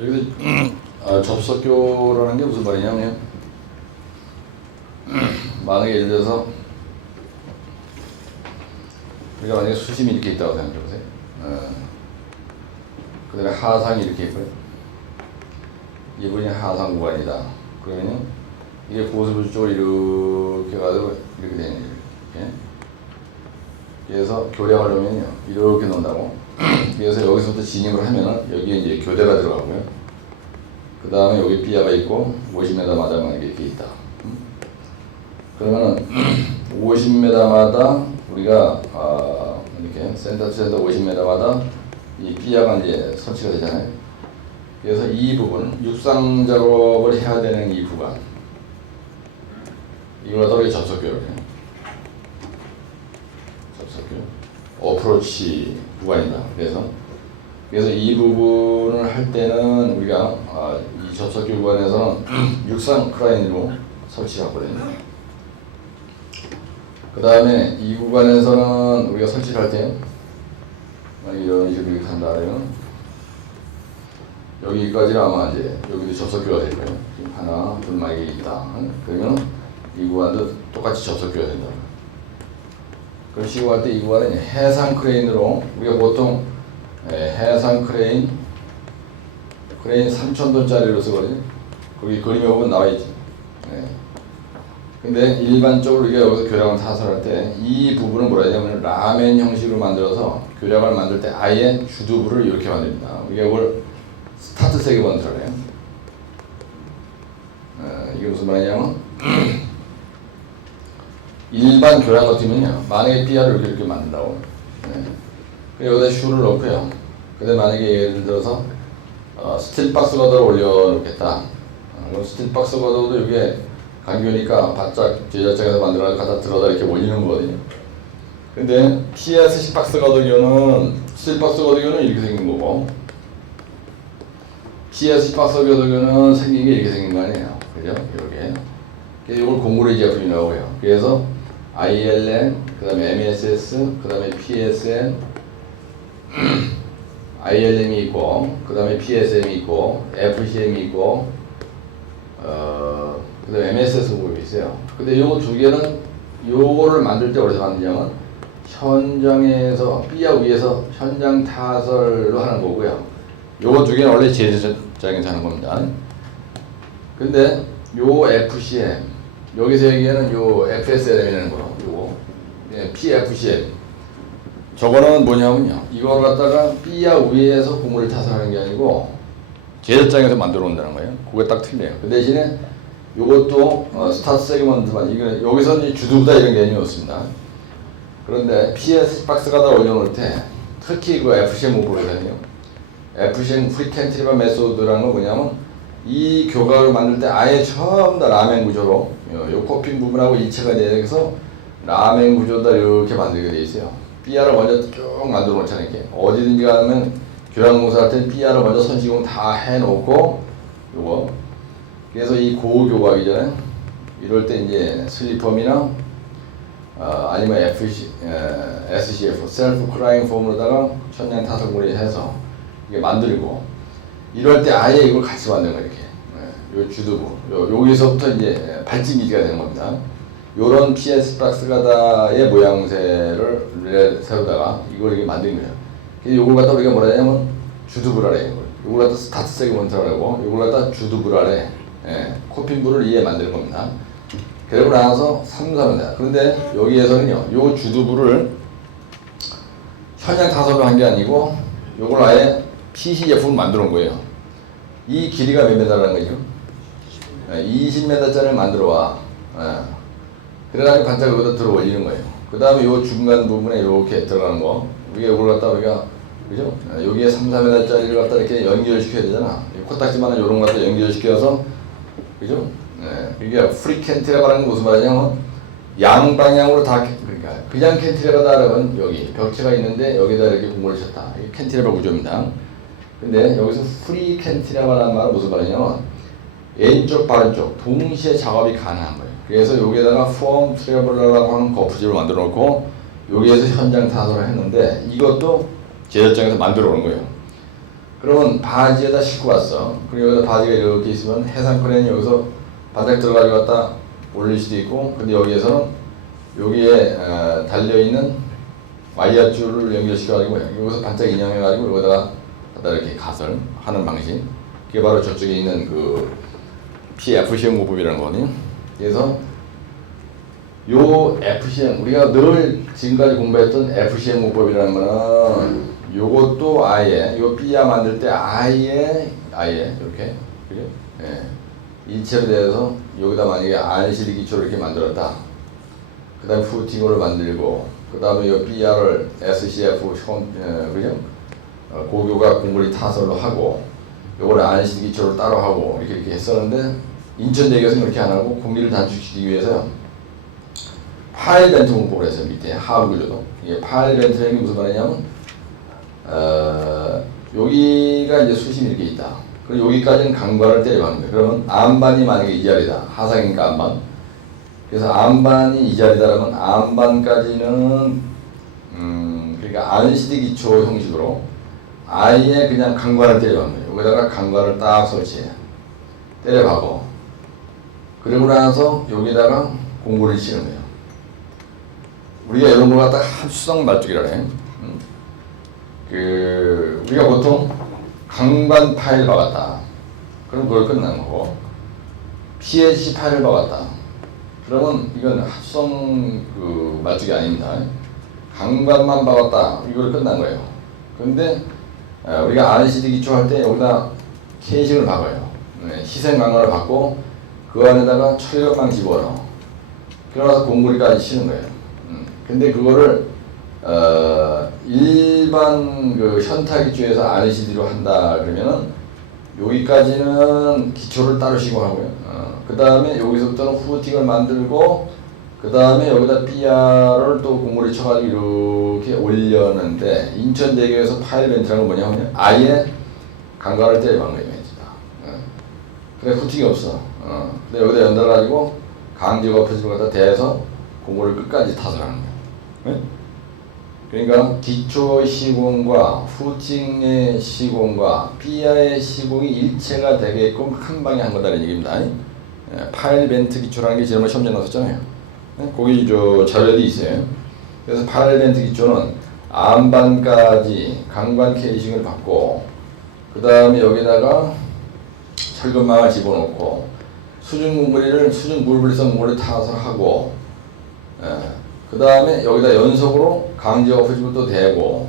여기서 접속교라는 게 무슨 말이냐면 만약에 예를 들어서 우리가 만약에 수심이 이렇게 있다고 생각해 보세요. 그 다음에 하상이 이렇게 있고요. 이분이 하상 구간이다. 그러면 이게 보수부 쪽으로 이렇게 가지고 이렇게 되는 거예요. 이렇게. 그래서 교량을 놓으면요 이렇게 놓는다고. 그래서 여기서부터 진입을 하면은 여기에 이제 교대가 들어가고요. 그 다음에 여기 삐아가 있고 50m마다 만약에 이렇게 있다. 그러면은 50m마다 우리가 이렇게 센터 투 센터 50m마다 이 삐아가 이제 설치가 되잖아요. 그래서 이 부분 육상 작업을 해야 되는 이 구간 이걸 갖다가 접속교를 해요. 접속교 어프로치 구간이다. 그래서 이 부분을 할 때는 우리가 이 접속교 구간에서는 육상 크라인으로 설치하거든요. 그 다음에 이 구간에서는 우리가 설치를 할 때 이런 식으로 이렇게 한다 그러면 여기까지는 아마 이제 여기도 접속교가 될 거예요. 지금 하나, 둘 만약에 있다. 그러면 이 구간도 똑같이 접속교가 된다. 그런 식으로 할 때 이 구간은 해상 크레인으로 우리가 보통 해상 크레인 3,000톤짜리로 쓰거든요. 거기 그림에 보면 나와 있지. 근데 일반적으로 우리가 여기서 교량을 타설할 때 이 부분은 뭐라 하냐면 라멘 형식으로 만들어서 교량을 만들 때 아예 주두부를 이렇게 만듭니다. 우리가 이걸 스타트 세그먼트라고 해요. 이게 무슨 말이냐면 일반 교량 같으면요 만약에 삐아를 이렇게 만든다고 여기다 슈를 넣고요. 근데 만약에 예를 들어서 스틸박스 거더를 올려놓겠다. 그럼 스틸박스 거더도 이게 간교니까 바짝 제작장에서 만들어서 갖다 들어다 이렇게 올리는 거거든요. 근데 PS 박스 거더기는 스틸박스 거더기는 이렇게 생긴 거고 PS 박스 거더기는 생긴 게 이렇게 생긴 거 아니에요. 그죠? 이렇게. 이걸 고무레 제품이라고 해요. 그래서 ILM, 그 다음에 MSS, 그 다음에 PSM, ILM이 있고, 그 다음에 PSM이 있고, FCM이 있고, 그 다음에 MSS 부분이 있어요. 근데 요거 두 개는 요거를 만들 때 어디서 만드냐면 현장에서 삐아 위에서 현장 타설로 하는 거고요. 요거 두 개는 원래 제작장에서 하는 겁니다. 근데 요 FCM 여기서 얘기하는 요 FSLM이라는 거 요거 PFCM 저거는 뭐냐면요 이걸 갖다가 삐아 위에서 고무를 타서 하는 게 아니고 제작장에서 만들어 온다는 거예요. 그게 딱 틀려요. 그 대신에 요것도 스타트 세그먼트만 이게 여기서 이제 주두부다 이런 개념이 없습니다. 그런데 PS 박스가 다 올려놓을 때 특히 그 FCM 오브거든요. FCM 프리캔티리바 메소드라는 건 뭐냐면 이 교각을 만들 때 아예 처음 다 라멘 구조로 요 코핑 부분하고 일체가 돼서 라멘 구조다 이렇게 만들게 돼 있어요. BR을 먼저 쭉 만들어 놓잖아요. 이렇게 어디든지 가면 교양공사 할 때 BR을 먼저 선시공 다 해놓고 요거 그래서 이 고교각이잖아요. 이럴 때 이제 슬리펌이나 아니면 SCF 셀프 크라잉 폼으로다가 천냥 타설물이 해서 이게 만들고 이럴 때 아예 이걸 같이 만드는 거예요. 이렇게 요 주두부 여기서부터 이제 발진기지가 되는 겁니다. 요런 PS 박스가다의 모양새를 세우다가 이걸 이렇게 만든 거예요. 그래서 요걸 갖다 우리가 뭐라 하냐면 주두부라래. 요걸 갖다 스타트 세그먼트라고 요걸 갖다 주두부라래. 코핀부를 이해 만드는 겁니다. 그러고 나서 3사입니다. 그런데 여기에서는요, 요 주두부를 현양 타설로 한 게 아니고 요걸 아예 PC 제품을 만들어 온 거예요. 이 길이가 몇 메다라는 거죠? 20m짜리를 만들어 와. 그래가지고 반짝 여기다 들어 올리는 거예요. 그 다음에 요 중간 부분에 이렇게 들어가는 거. 위에 이걸 갖다 우리가, 그죠? 여기에 3, 4m짜리를 갖다 이렇게 연결시켜야 되잖아. 코딱지만한 요런 거 갖다 연결시켜서, 그죠? 이게 프리 캔티레바라는 건 무슨 말이냐면, 양방향으로 다, 그러니까, 그냥 캔티레바다 그러면 여기 벽체가 있는데 여기다 이렇게 공구를 쳤다. 이게 캔티레바 구조입니다. 근데 여기서 프리 캔티레바라는 말은 무슨 말이냐면, 왼쪽, 바른쪽 동시에 작업이 가능한 거예요. 그래서 여기에다가 폼 트래블러라고 하는 거푸집을 만들어 놓고 여기에서 현장 타설을 했는데 이것도 제작장에서 만들어 놓은 거예요. 그러면 바지에다 싣고 왔어. 그리고 여기다 바지가 이렇게 있으면 해상 크레인이 여기서 바닥 들어가지고 갖다 올릴 수도 있고, 근데 여기에서는 여기에 달려있는 와이어 줄을 연결시켜가지고 여기서 반짝 인형해가지고 여기다가 이렇게 가설하는 방식. 그게 바로 저쪽에 있는 그 PFCM 모법이라는 거거든요. 그래서 요 FCM 우리가 늘 지금까지 공부했던 FCM 모법이라는 거는 요것도 아예 요 B야 만들 때 아예 이렇게 그죠? 일체로 대해서 여기다 만약에 RCD 기초를 이렇게 만들었다. 그 다음에 후팅을 만들고 그 다음에 요 B야를 SCF 그죠? 고교각 공구리 타설로 하고 요거를 RCD 기초를 따로 하고 이렇게 했었는데 인천대교에서는 그렇게 안 하고 공기를 단축시키기 위해서 파일 벤트 공법을 했어요. 밑에 하부 구조도. 이게 파일 벤트라는 게 무슨 말이냐면 여기가 이제 수심이 이렇게 있다. 그리고 여기까지는 강반을 때려박는 거예요. 그러면 암반이 만약에 이 자리다. 하상이니까 암반. 그래서 암반이 이 자리다라면 암반까지는 그러니까 RCD 기초 형식으로 아예 그냥 강관을 때려박는 거예요. 여기다가 강관을 딱 설치해. 때려박고 그리고 나서 여기다가 공구를 치는 거예요. 우리가 이런 걸 갖다가 합수성 말뚝이라 해. 우리가 보통 강반 파일 박았다. 그럼 그걸 끝난 거고, PLC 파일을 박았다. 그러면 이건 합수성 말뚝이 아닙니다. 강반만 박았다. 이걸 끝난 거예요. 그런데 우리가 RCD 기초할 때 여기다 케이싱을 박아요. 희생 강관을 박고 그 안에다가 철력만 집어넣어. 그러나서 공구리까지 치는 거예요. 근데 그거를 일반 그 현타 기초에서 RCD로 한다 그러면은 여기까지는 기초를 따로 시공하고요. 그 다음에 여기서부터는 후팅을 만들고 그 다음에 여기다 BR을 또 공구리 쳐가지고 이렇게 올렸는데 인천대교에서 파일 벤트라는 건 뭐냐면 아예 강관을 때려박는 거예요. 그래 후팅이 없어. 근데 여기다 연달아가지고 강제가 엎어지고 갖다 대서 공구를 끝까지 타설하는 거야. 그러니까 기초 시공과 후팅의 시공과 B야의 시공이 일체가 되게끔 한 방에 한 거다라는 얘기입니다. 파일 벤트 기초라는 게 지난번에 시험지에 나왔었잖아요. 거기 저 자료도 있어요. 그래서 파일 벤트 기초는 암반까지 강관 케이싱을 받고 그 다음에 여기다가 철근망을 집어넣고 수중 공구리를 수중 물불성 공구리 타설하고 그 다음에 여기다 연속으로 강제 엎어지고 또 대고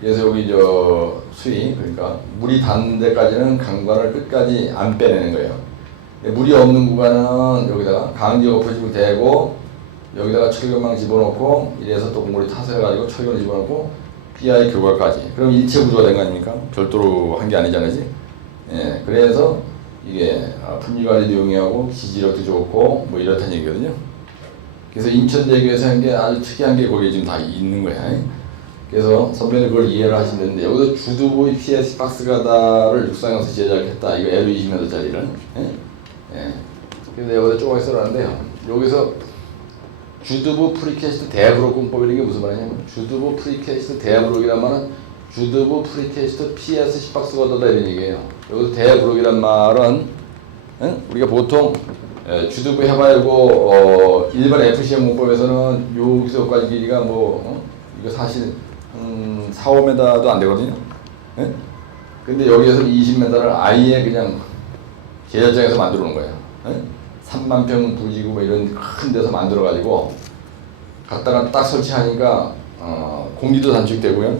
그래서 여기 저 수위 그러니까 물이 닿는 데까지는 강관을 끝까지 안 빼내는 거예요. 물이 없는 구간은 여기다가 강제 엎어지고 대고 여기다가 철근망 집어넣고 이래서 또 공구리 타설해가지고 철근을 집어넣고 PI 교과까지. 그럼 일체 구조가 된 거 아닙니까? 별도로 한 게 아니잖아요. 그래서 이게 품질 관리도 용이하고 지지력도 좋고 뭐 이렇다는 얘기거든요. 그래서 인천대교에서 한 게 아주 특이한 게 거기에 지금 다 있는 거야. 그래서 선배는 그걸 이해를 하시면 되는데 여기서 주두부의 PS 박스 가다를 육상에서 제작했다. 이거 L 20m짜리를. 예. 근데 여기다 조금 써놨는데요. 여기서 주두부 프리캐스트 대브로kun법이라는 게 무슨 말이냐면 주두부 프리캐스트 대브록이란 말은 주두부 프리캐스트 PS 10박스 가다다 이런 얘기예요. 여기서 대브록이란 말은 우리가 보통 주두부 해봐야 이거 일반 FCM 문법에서는 여기서까지 길이가 이거 사실 4, 5m도 안 되거든요. 근데 여기에서 20m를 아예 그냥 제작장에서 만들어 놓은 거예요. 3만 평 부지구 뭐 이런 큰 데서 만들어 가지고 갖다가 딱 설치하니까 공기도 단축되고요.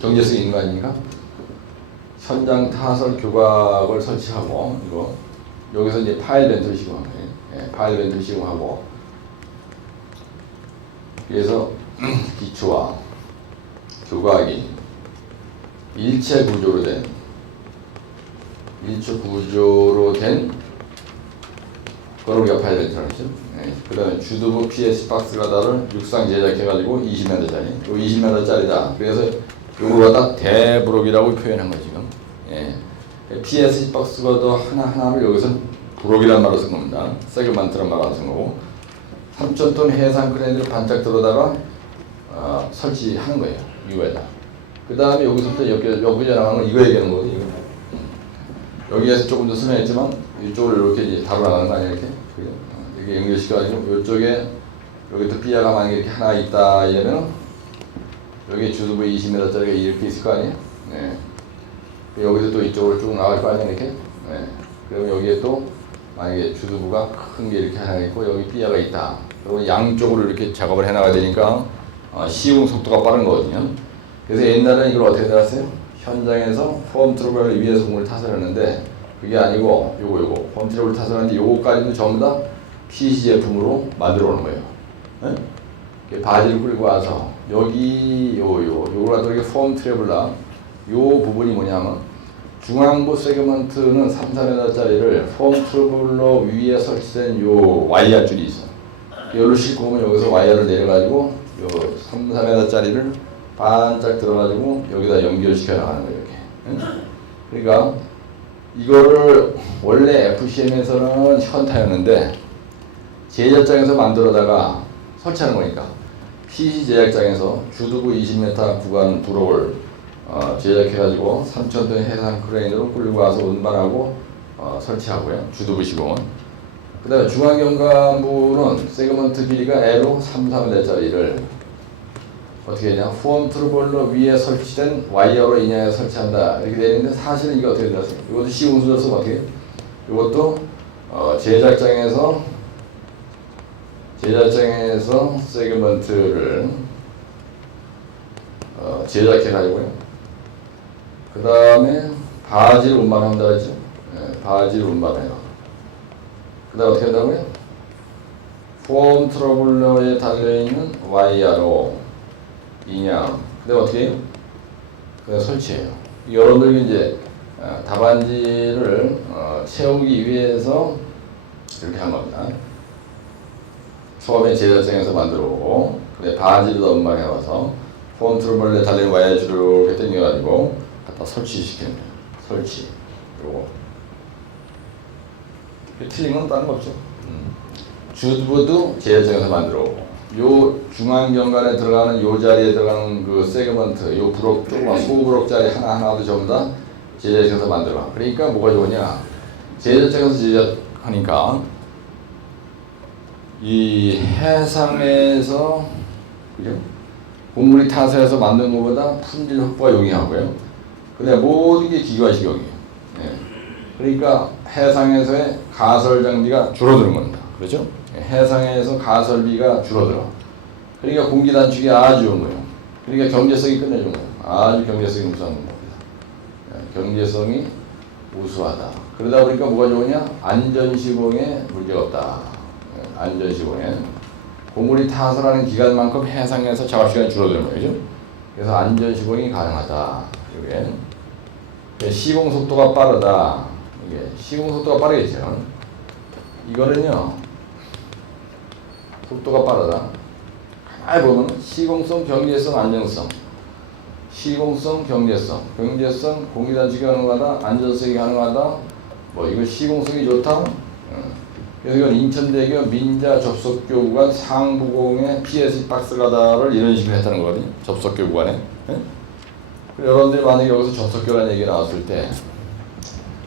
경제성이 있는 거 아닙니까? 현장 타설 교각을 설치하고 이거 여기서 이제 파일 벤트를 시공하는 거예요. 파일 벤트를 시공하고 그래서 기초와 교각이 일체 구조로 된 그걸 우리가 파일 벤트라고 하죠. 그 다음에 주두부 PS 박스 가다를 육상 제작해가지고 20m짜리, 요 20m짜리다. 그래서 요걸 갖다 대브록이라고 표현한 거예요, 지금. PS 박스 가다 하나하나를 여기서 브록이라는 말을 쓴 겁니다. 세그먼트라는 말을 쓴 거고. 3,000톤 해상 크레인을 반짝 들어다가 설치하는 거예요, 이거에다. 그 다음에 여기서부터 여기에 나가는 건 이거 얘기하는 거거든요. 여기에서 조금 더 설명했지만 이쪽을 이렇게 이제 다루 나가는 거 아니야, 이렇게? 이렇게 연결시켜가지고 이쪽에 여기도 삐아가 만약에 이렇게 하나 있다 이러면 여기 주두부 20m짜리가 이렇게 있을 거 아니에요? 여기서 또 이쪽으로 쭉 나갈 거 아니에요, 이렇게? 그러면 여기에 또 만약에 주두부가 큰 게 이렇게 하나 있고 여기 삐아가 있다. 그러면 양쪽으로 이렇게 작업을 해나가야 되니까 시공 속도가 빠른 거거든요. 그래서 옛날에는 이걸 어떻게 해놨어요? 현장에서 폼 트러블 위에서 공을 타설했는데 그게 아니고 요거 폼 트러블 타설하는데 요거까지도 전부 다 PC 제품으로 만들어 오는 거예요. 바지를 끌고 와서 여기 요걸 갖다 이렇게 폼 트러블라 요 부분이 뭐냐면 중앙부 세그먼트는 3, 4m짜리를 폼 트러블러 위에 설치된 요 와이어 줄이 있어. 여기로 싣고 오면 여기서 와이어를 내려가지고 요 3, 4m짜리를 반짝 들어가지고 여기다 연결시켜 나가는 거예요, 이렇게. 그러니까 이거를 원래 FCM에서는 현타였는데 제작장에서 만들어다가 설치하는 거니까 PC 제작장에서 주두부 20m 구간 브록을 제작해가지고 3,000톤 해상 크레인으로 끌고 와서 운반하고 설치하고요, 주두부 시공은. 그 다음에 중앙경관부는 세그먼트 길이가 L로 3, 4m짜리를 어떻게 하냐? 폼 트러블러 위에 설치된 와이어로 인양해서 설치한다. 이렇게 되어 있는데 사실은 이게 어떻게 되었어요? 이것도 시공수로서 어떻게 해요? 이것도 제작장에서 세그먼트를 제작해가지고요. 그 다음에 바지를 운반한다 했죠. 바지를 운반해요. 그 다음에 어떻게 한다고요? 폼 트러블러에 달려있는 와이어로 인양. 근데 어떻게 해요? 그냥 설치해요. 여러분들이 이제 답안지를 채우기 위해서 이렇게 한 겁니다. 처음에 제작장에서 만들어 오고, 근데 바지를 운반해 와서 폼 트러블러에 달린 와이어줄을 이렇게 당겨가지고 갖다 설치시키는 거예요. 설치. 요거. 틀린 건 다른 거 없죠. 주두부도 제작장에서 만들어 오고. 요 중앙경관에 들어가는 요 자리에 들어가는 그 세그먼트, 요 브록 조그만 소브록짜리 하나하나도 전부 다 제작장에서 만들어. 그러니까 뭐가 좋으냐? 제작장에서 제작하니까 이 해상에서 그죠? 공물이 타설해서 만든 것보다 품질 확보가 용이하고요. 근데 모든 게 기관식용이에요. 그러니까 해상에서의 가설 장비가 줄어드는 겁니다. 그렇죠? 해상에서 가설비가 줄어들어. 그러니까 공기 단축이 아주 좋은 거예요. 그러니까 경제성이 끝내준 거예요. 아주 경제성이 우수한 겁니다. 경제성이 우수하다. 그러다 보니까 뭐가 좋으냐? 안전시공에 문제가 없다. 안전시공에. 공물이 타설하는 기간만큼 해상에서 작업시간이 줄어드는 거죠. 그래서 안전시공이 가능하다. 이게 시공 속도가 빠르다. 이게 시공 속도가 빠르겠죠. 이거는요. 속도가 빠르다. 가만히 보면 시공성, 경제성, 안정성. 시공성, 경제성. 경제성, 공기 단축이 가능하다. 안전성이 가능하다. 뭐 이거 시공성이 좋다. 그래서 이건 인천대교 민자 접속교 구간 상부공의 PS 박스 가다를 이런 식으로 했다는 거거든요. 접속교 구간에. 여러분들이 만약에 여기서 접속교라는 얘기가 나왔을 때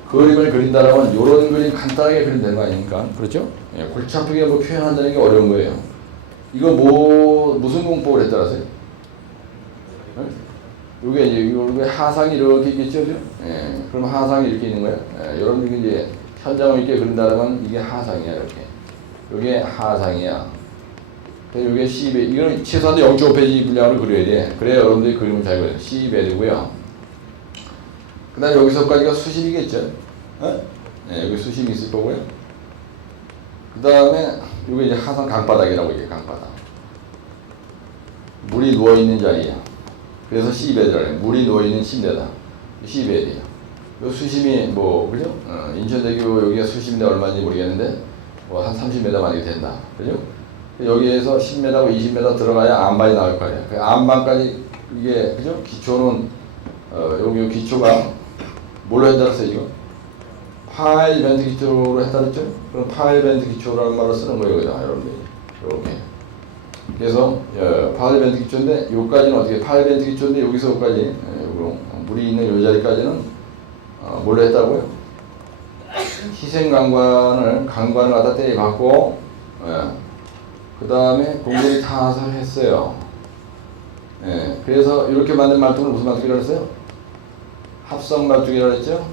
그림을 그린다라면 이런 그림 간단하게 그리면 되는 거 아닙니까? 그렇죠? 예, 골치 아프게 뭐 표현한다는 게 어려운 거예요. 이거 뭐 무슨 공법을 했다라서요? 이게 이제 이게 하상이 이렇게 있겠죠, 예, 그럼 하상이 이렇게 있는 거예요. 예, 여러분들이 이제 현장을 이렇게 그린다라면 이게 하상이야 이렇게. 이게 하상이야. 이게 C배, 이건 최소한 0.5페이지 분량을 그려야 돼. 그래야 여러분들이 그림을 잘 그려요. C배이고요. 그 다음에 여기서까지가 수심이겠죠. 네, 여기 수심이 있을 거고요. 그 다음에 이게 이제 하상 강바닥이라고 이게 강바닥. 물이 누워있는 자리야. 그래서 C배드라 해요. 물이 누워있는 침대다. C배드야. 요 수심이 뭐, 그죠? 인천대교 여기가 수심인데 얼마인지 모르겠는데, 뭐 한 30m 만약에 된다. 그죠? 여기에서 10m고 20m 들어가야 안반이 나올 거예요. 그 안반까지 이게 그죠? 기초는 여기 기초가 뭘로 했다 그랬어요 지금? 파일 밴드 기초로 했다 그랬죠? 그럼 파일 밴드 기초라는 말을 쓰는 거예요, 그죠? 여러분들이 이렇게. 그래서 파일 밴드 기초인데 여기까지는 어떻게? 파일 밴드 기초인데 여기서 여기까지 물이 있는 이 자리까지는 뭘로 했다고요? 희생 강관을 갖다 떼 갖고. 그 다음에 공구리 탓을 했어요. 예, 그래서 이렇게 만든 말뚝을 무슨 말뚝이라고 했어요? 합성 말뚝이라고 했죠?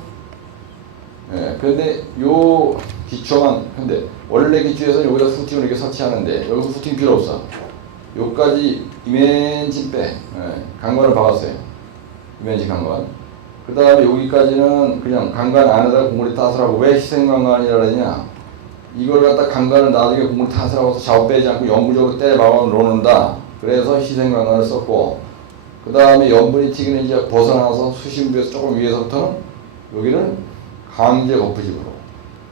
예, 그런데 요 기초만, 근데 원래 기초에서 여기다 후팅을 이렇게 설치하는데 여기서 후팅 필요 없어. 요까지 이면진 빼, 강관을 박았어요. 이면진 강관. 그 다음에 여기까지는 그냥 강관 안에다가 공구리 탓을 하고. 왜 희생 강관이라고 했냐? 이걸 갖다 강관을 나중에 공을 탓을 하고 작업 빼지 않고 영구적으로 때려 놓는다. 그래서 희생 강관을 썼고, 그 다음에 염분이 튀기는 이제 벗어나서 수심부에서 조금 위에서부터는 여기는 강제 거푸집으로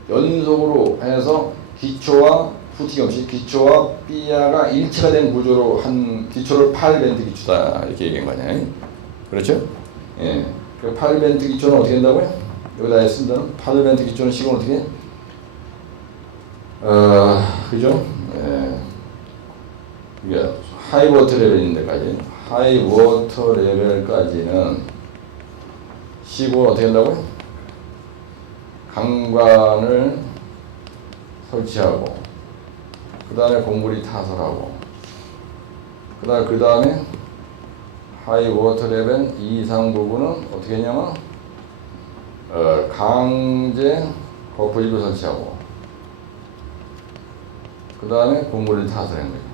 연속으로 해서 기초와 후팅 없이 기초와 삐아가 일체가 된 구조로 한 기초를 8밴드 기초다 이렇게 얘기한 거냐. 그렇죠? 예. 그 8밴드 기초는 어떻게 된다고요? 여기다 했습니다. 8밴드 기초는 시공 어떻게 해? 그죠? 예. 이게 하이워터 레벨인 데까지. 하이워터 레벨까지는 시공을 어떻게 한다고요? 강관을 설치하고, 그 다음에 공구리 타설하고, 그 다음에 하이워터 레벨 이상 부분은 어떻게 했냐면, 강제 거푸집을 설치하고, 그 다음에 공구리를 타설한 거예요.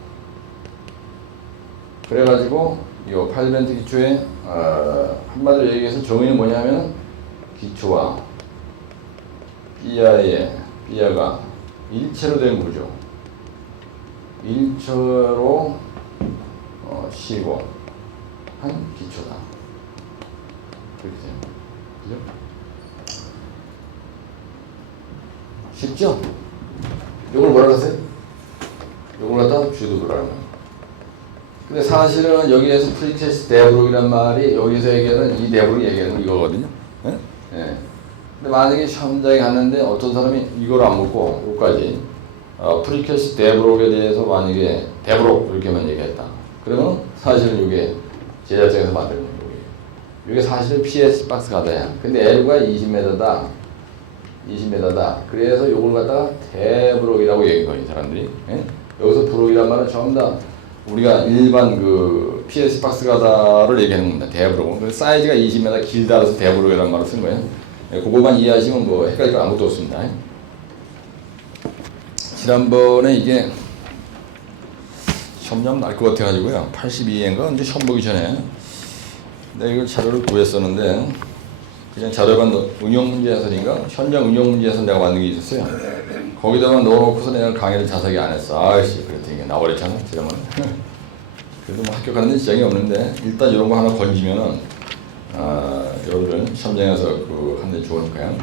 그래가지고 이 8밴드 기초에 한마디로 얘기해서 정의는 뭐냐면 기초와 삐아가 일체로 된 구조, 일체로 시고 한 기초다. 그렇게 돼요. 그죠? 쉽죠? 이걸 뭐라고 하세요? 이걸 갖다 주도부라는 거예요. 근데 사실은 여기에서 프리테스 데브록이란 말이 여기서 얘기하는 이 데브록 얘기하는 이거거든요. 예? 예. 근데 만약에 현장에 갔는데 어떤 사람이 이걸 안 묻고 여기까지 프리테스 데브록에 대해서 만약에 데브록 이렇게만 얘기했다. 그러면 사실은 이게 제작장에서 만든 거예요. 이게 사실은 PS 박스 가다야. 근데 L가 20m다. 20m다. 그래서 이걸 갖다가 데브록이라고 얘기한 거예요, 사람들이. 예? 여기서 브록이란 말은 전부 다 우리가 일반 그 PS 박스 가다를 얘기하는 겁니다. 데브록. 사이즈가 20m 길다 그래서 데브록이라는 말을 쓴 거예요. 예, 그거만 이해하시면 뭐 헷갈릴 거 아무것도 없습니다. 지난번에 이게 시험 날 것 같아가지고요. 82회인가 언제 시험 보기 전에 내가 이걸 자료를 구했었는데 그냥 자료반 응용 문제 해설인가 현장 응용 문제 해설 내가 만든 게 있었어요. 거기다만 넣어놓고서 내가 강의를 자세하게 안 했어. 아이씨, 그랬더니 나버렸잖아, 지난번에. 그래도 뭐 합격하는 데 지장이 없는데, 일단 이런 거 하나 건지면은, 여러분들은 시험장에서 하는 데 좋으니까요.